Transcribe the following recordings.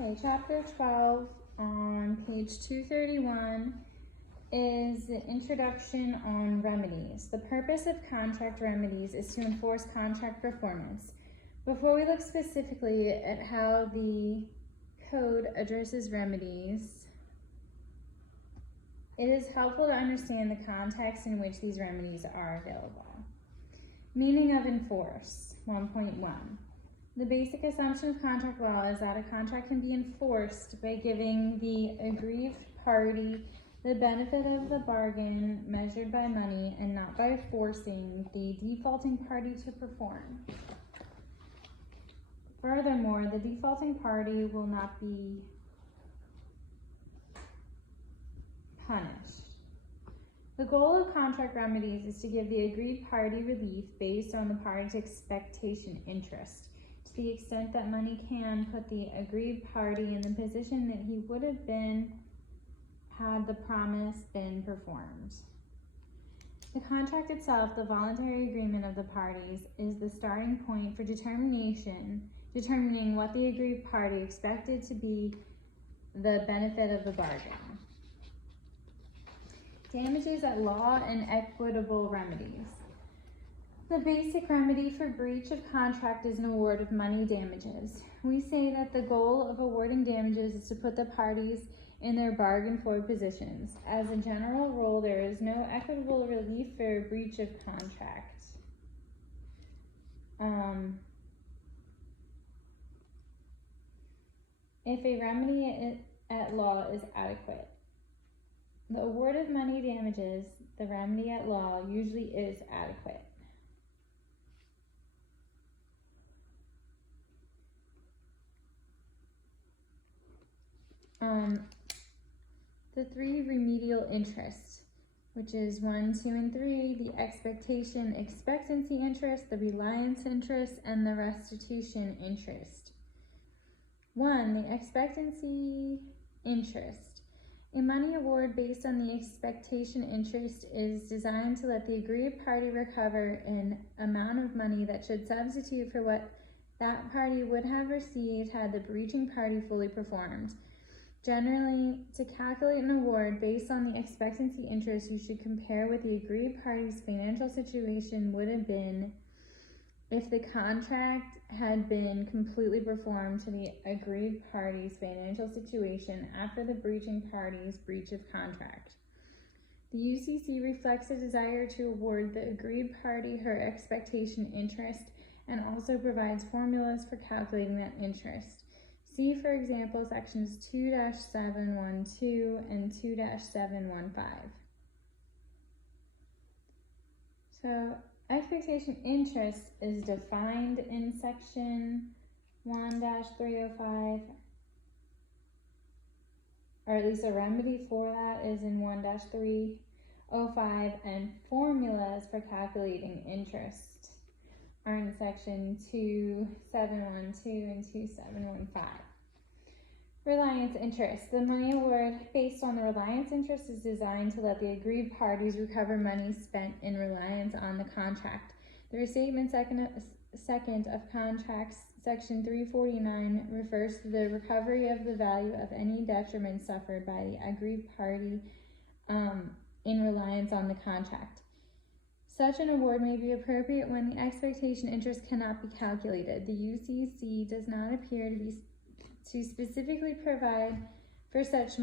Okay, chapter 12 on page 231 is the introduction on remedies. The purpose of contract remedies is to enforce contract performance. Before we look specifically at how the code addresses remedies, it is helpful to understand the context in which these remedies are available. Meaning of enforce, 1.1. The basic assumption of contract law is that a contract can be enforced by giving the aggrieved party the benefit of the bargain measured by money and not by forcing the defaulting party to perform. Furthermore, the defaulting party will not be punished. The goal of contract remedies is to give the aggrieved party relief based on the party's expectation interest. To the extent that money can put the aggrieved party in the position that he would have been had the promise been performed. The contract itself, the voluntary agreement of the parties, is the starting point for determining what the aggrieved party expected to be the benefit of the bargain. Damages at law and equitable remedies. The basic remedy for breach of contract is an award of money damages. We say that the goal of awarding damages is to put the parties in their bargain for positions. As a general rule, there is no equitable relief for a breach of contract. If a remedy at law is adequate, the award of money damages, the remedy at law, usually is adequate. The three remedial interests, which is 1, 2, and 3, the expectation, expectancy interest, the reliance interest, and the restitution interest. 1, the expectancy interest. A money award based on the expectation interest is designed to let the aggrieved party recover an amount of money that should substitute for what that party would have received had the breaching party fully performed. Generally, to calculate an award based on the expectancy interest, you should compare what the aggrieved party's financial situation would have been if the contract had been completely performed to the aggrieved party's financial situation after the breaching party's breach of contract. The UCC reflects a desire to award the aggrieved party her expectation interest and also provides formulas for calculating that interest. See, for example, sections 2-712 and 2-715. So, expectation interest is defined in section 1-305, or at least a remedy for that is in 1-305, and formulas for calculating interest are in section 2-712 and 2-715. Reliance interest. The money award based on the reliance interest is designed to let the aggrieved parties recover money spent in reliance on the contract. The restatement second of contracts, section 349, refers to the recovery of the value of any detriment suffered by the aggrieved party in reliance on the contract. Such an award may be appropriate when the expectation interest cannot be calculated. The UCC does not appear to specifically provide for such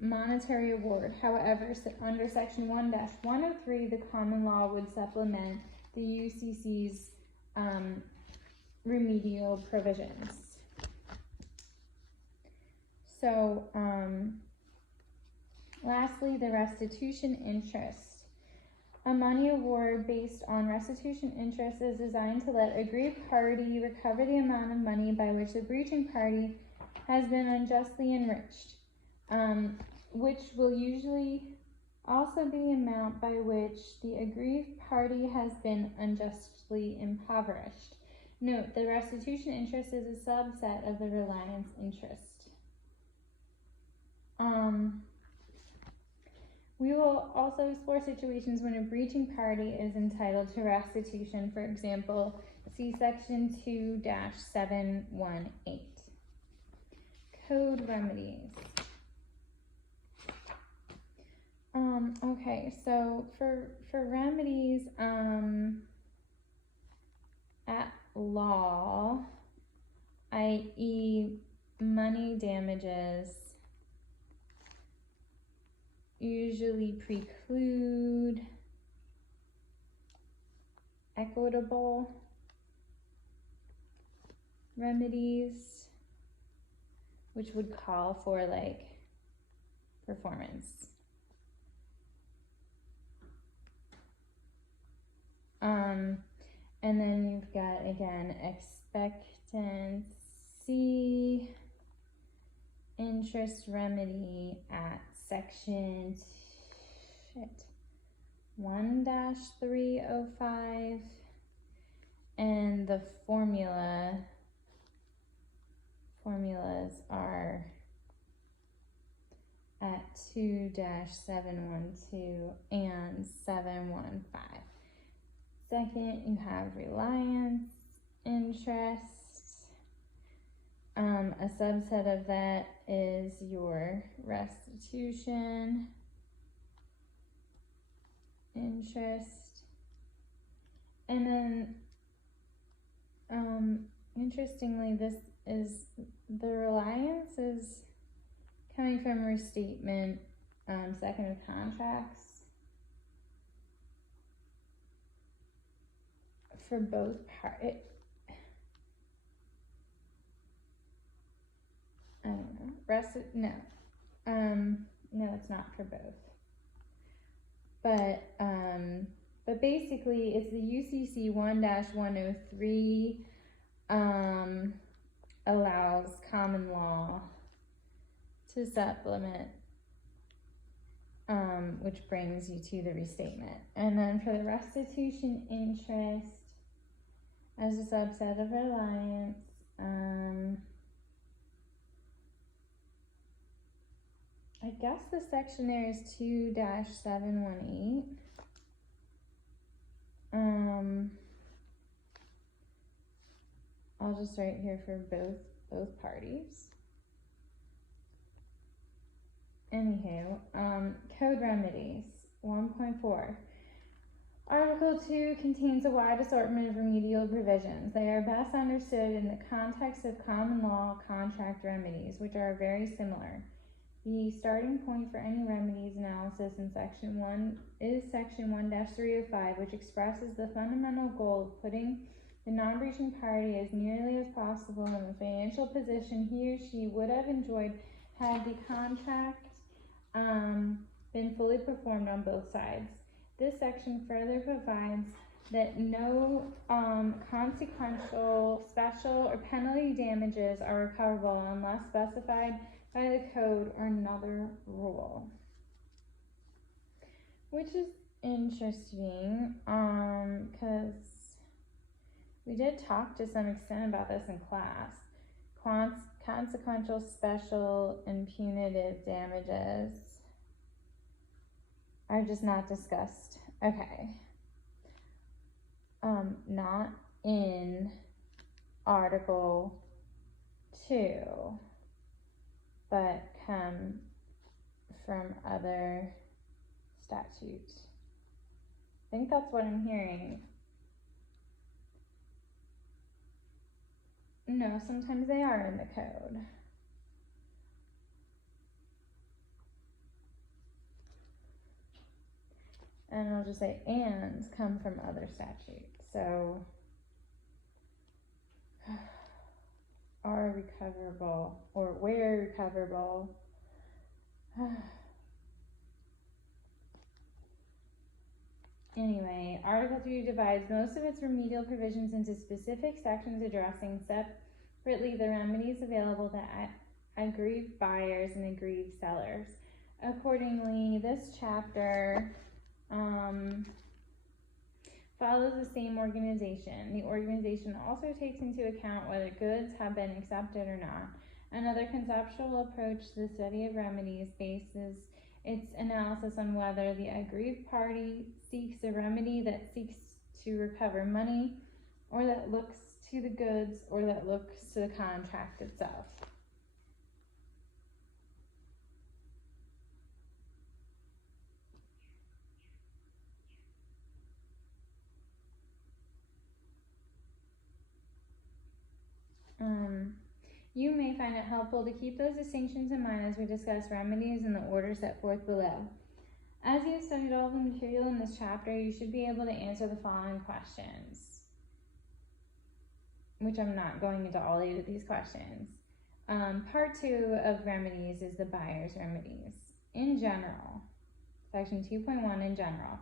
monetary award. However, under section 1-103, the common law would supplement the UCC's remedial provisions. So, lastly, the restitution interest. A money award based on restitution interest is designed to let a aggrieved party recover the amount of money by which the breaching party has been unjustly enriched, which will usually also be the amount by which the aggrieved party has been unjustly impoverished. Note, the restitution interest is a subset of the reliance interest. We will also explore situations when a breaching party is entitled to restitution. For example, see section 2-718. code remedies. Okay, so for remedies, at law, i.e. money damages, usually preclude equitable remedies, which would call for like performance. And then you've got, again, expectancy interest remedy at section 1-305, and the formulas are at 2-712 and 715. Second, you have reliance interest. A subset of that is your restitution interest. And then, interestingly, this is, the reliance is coming from restatement, second of contracts. For both parties, I don't know. No, it's not for both. But basically, it's the UCC 1-103 allows common law to supplement, which brings you to the restatement. And then for the restitution interest, as a subset of reliance, I guess the section there is 2-718. I'll just write here for both parties. Anywho, code remedies, 1.4. Article 2 contains a wide assortment of remedial provisions. They are best understood in the context of common law contract remedies, which are very similar. The starting point for any remedies analysis in Section 1 is Section 1-305, which expresses the fundamental goal of putting the non-breaching party as nearly as possible in the financial position he or she would have enjoyed had the contract been fully performed on both sides. This section further provides that no consequential, special, or penalty damages are recoverable unless specified by the code or another rule. Which is interesting, because we did talk to some extent about this in class. Consequential, special, and punitive damages are just not discussed. Okay. Not in Article 2, but come from other statutes. I think that's what I'm hearing. No, sometimes they are in the code. And I'll just say and come from other statutes. So are recoverable or where recoverable. Anyway, Article 3 divides most of its remedial provisions into specific sections addressing separately the remedies available to aggrieved buyers and aggrieved sellers. Accordingly, this chapter follows the same organization. The organization also takes into account whether goods have been accepted or not. Another conceptual approach to the study of remedies bases its analysis on whether the aggrieved party seeks a remedy that seeks to recover money, or that looks to the goods, or that looks to the contract itself. You may find it helpful to keep those distinctions in mind as we discuss remedies in the order set forth below. As you have studied all the material in this chapter, you should be able to answer the following questions, which I'm not going into all 8 of these questions. Part 2 of remedies is the buyer's remedies. In general, section 2.1 in general.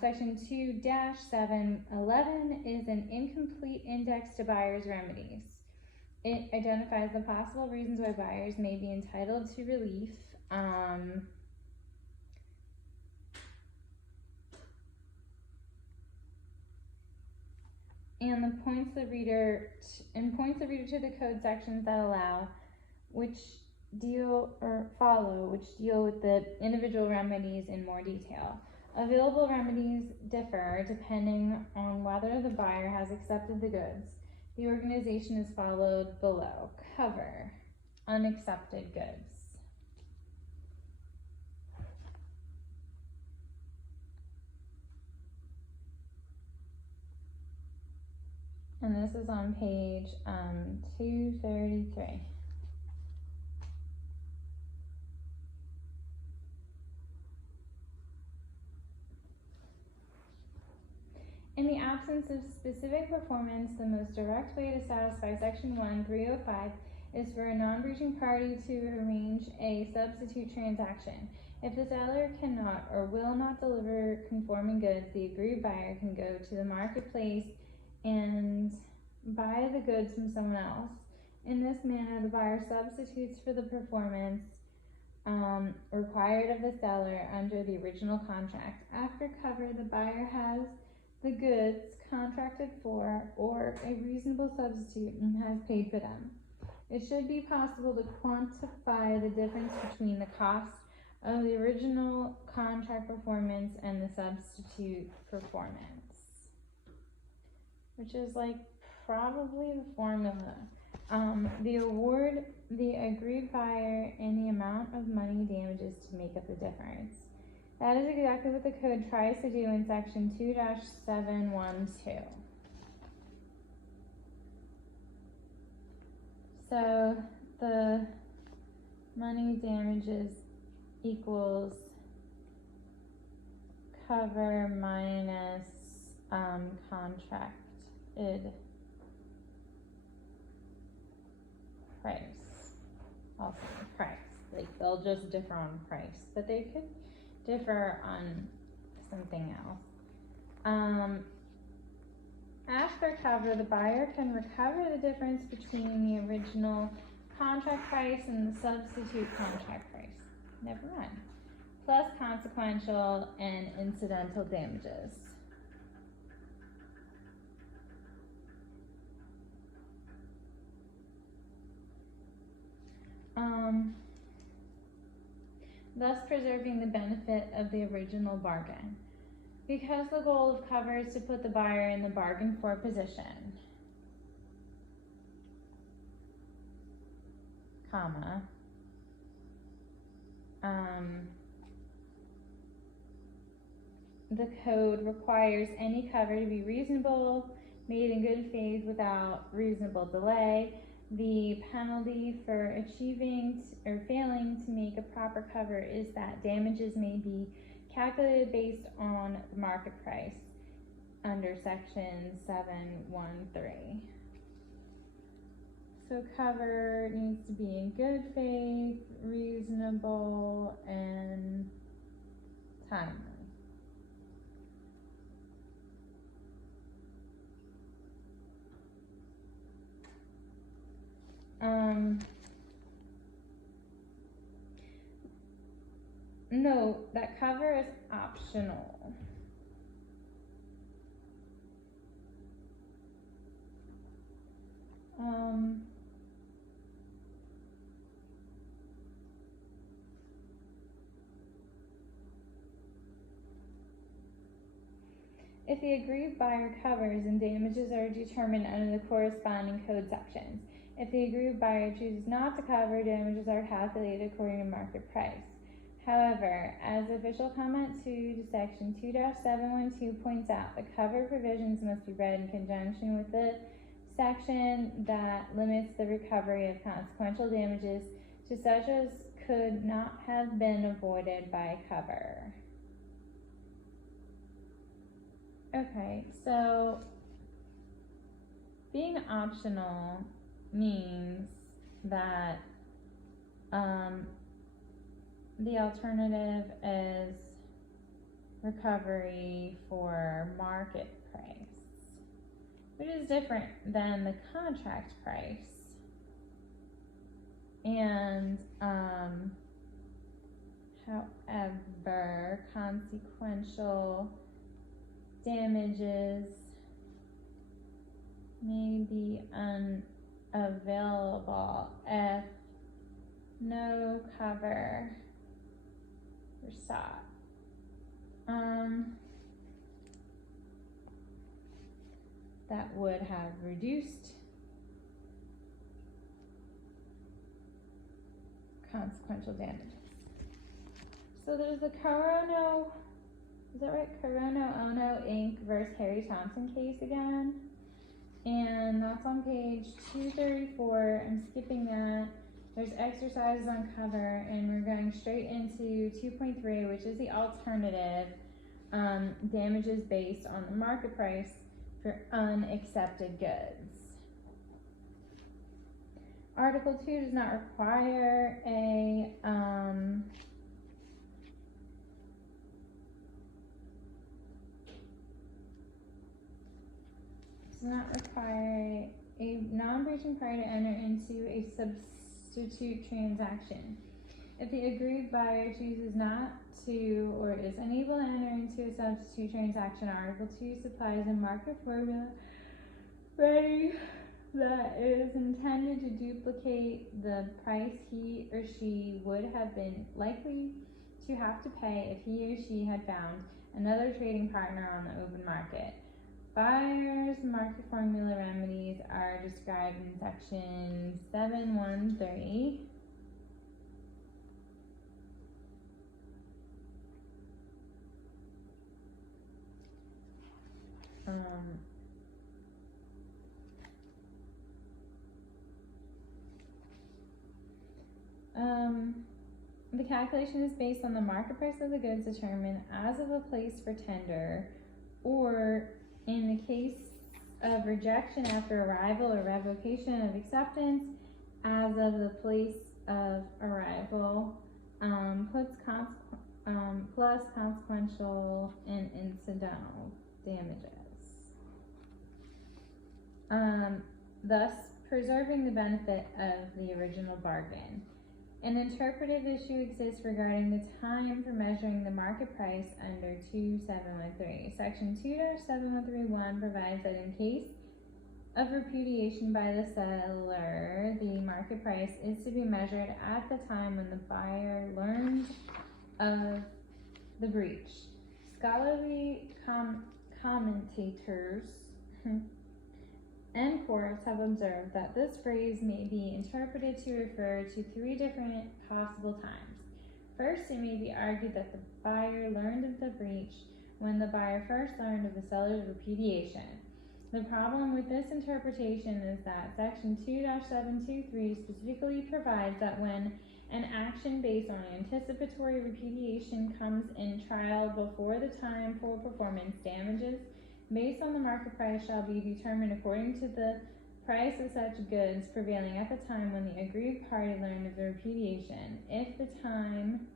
Section 2-711 is an incomplete index to buyer's remedies. It identifies the possible reasons why buyers may be entitled to relief. And points the reader to the code sections that allow, which deal with the individual remedies in more detail. Available remedies differ depending on whether the buyer has accepted the goods. The organization is followed below. Cover unaccepted goods. And this is on page 233. In the absence of specific performance, the most direct way to satisfy Section 1-305 is for a non-breaching party to arrange a substitute transaction. If the seller cannot or will not deliver conforming goods, the aggrieved buyer can go to the marketplace and buy the goods from someone else. In this manner, the buyer substitutes for the performance required of the seller under the original contract. After cover, the buyer has the goods contracted for or a reasonable substitute and has paid for them. It should be possible to quantify the difference between the cost of the original contract performance and the substitute performance, which is like probably the formula. The award the aggrieved buyer any amount of money damages to make up the difference. That is exactly what the code tries to do in section 2-712. So the money damages equals cover minus contracted price. Also price. Like they'll just differ on price, but they could differ on something else. After cover, the buyer can recover the difference between the original contract price and the substitute contract price. Never mind. Plus consequential and incidental damages. Thus preserving the benefit of the original bargain. Because the goal of cover is to put the buyer in the bargain for position, comma, the code requires any cover to be reasonable, made in good faith without reasonable delay. The penalty for achieving or failing to make a proper cover is that damages may be calculated based on the market price under section 713. So cover needs to be in good faith, reasonable, and timely. Note that cover is optional. If the aggrieved buyer covers, then damages are determined under the corresponding code sections. If the aggrieved buyer chooses not to cover, damages are calculated according to market price. However, as official comment 2 to section 2-712 points out, the cover provisions must be read in conjunction with the section that limits the recovery of consequential damages to such as could not have been avoided by cover. Okay, so being optional means that the alternative is recovery for market price, which is different than the contract price. And however, consequential damages may be unavailable if no cover were sought. That would have reduced consequential damages. So there's the Corono, is that right? Corono Ono Inc. versus Harry Thompson case again. And that's on page 234. I'm skipping that. There's exercises on cover, and we're going straight into 2.3, which is the alternative damages based on the market price for unaccepted goods. Article 2 does not require a non-breaching party to enter into a substitute transaction. If the aggrieved buyer chooses not to or is unable to enter into a substitute transaction, Article 2 supplies a market formula ready that is intended to duplicate the price he or she would have been likely to have to pay if he or she had found another trading partner on the open market. Buyer's market formula remedies are described in section 713. The calculation is based on the market price of the goods determined as of a place for tender, or in the case of rejection after arrival or revocation of acceptance, as of the place of arrival, plus consequential and incidental damages. Thus preserving the benefit of the original bargain. An interpretive issue exists regarding the time for measuring the market price under 2713. Section 2-7131 provides that in case of repudiation by the seller, the market price is to be measured at the time when the buyer learned of the breach. Scholarly commentators and courts have observed that this phrase may be interpreted to refer to three different possible times. First, it may be argued that the buyer learned of the breach when the buyer first learned of the seller's repudiation. The problem with this interpretation is that section 2-723 specifically provides that when an action based on anticipatory repudiation comes in trial before the time for performance, damages based on the market price shall be determined according to the price of such goods prevailing at the time when the aggrieved party learned of the repudiation. If the time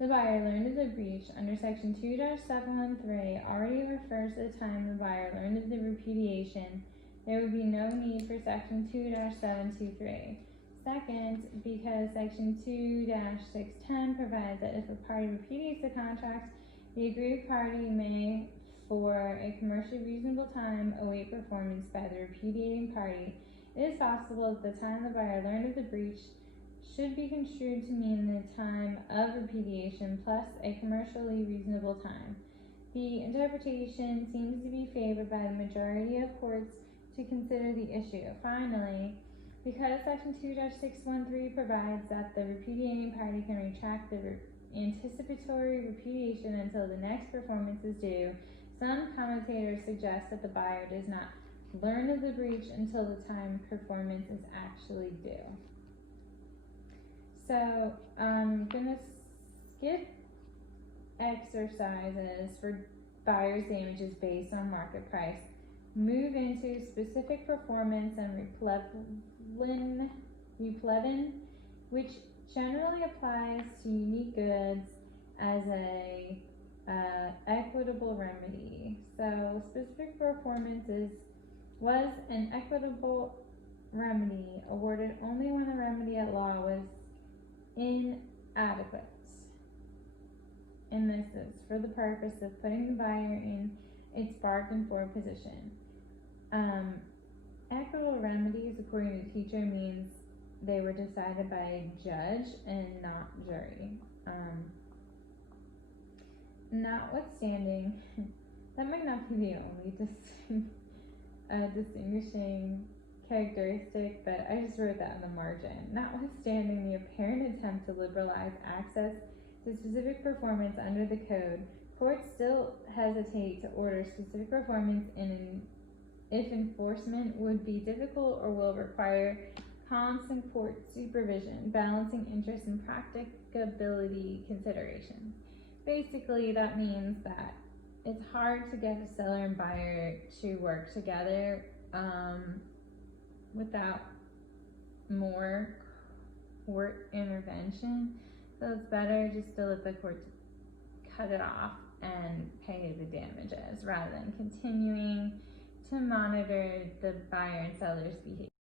the buyer learned of the breach under section 2-713 already refers to the time the buyer learned of the repudiation, there would be no need for section 2-723. Second, because section 2-610 provides that if a party repudiates the contract, the aggrieved party may, for a commercially reasonable time, await performance by the repudiating party. It is possible that the time the buyer learned of the breach should be construed to mean the time of repudiation plus a commercially reasonable time. The interpretation seems to be favored by the majority of courts to consider the issue. Finally, because section 2-613 provides that the repudiating party can retract the anticipatory repudiation until the next performance is due, some commentators suggest that the buyer does not learn of the breach until the time performance is actually due. So I'm gonna skip exercises for buyer's damages based on market price, move into specific performance and replevin, which generally applies to unique goods as a equitable remedy. So specific performance was an equitable remedy awarded only when the remedy at law was inadequate. And this is for the purpose of putting the buyer in its bargain for position. Equitable remedies, according to the teacher, means they were decided by a judge and not jury. Notwithstanding, that might not be the only distinguishing characteristic, but I just wrote that in the margin. Notwithstanding the apparent attempt to liberalize access to specific performance under the code, courts still hesitate to order specific performance if enforcement would be difficult or will require constant court supervision, balancing interest and practicability considerations. Basically, that means that it's hard to get a seller and buyer to work together without more court intervention. So it's better just to let the courts cut it off and pay the damages rather than continuing to monitor the buyer and seller's behavior.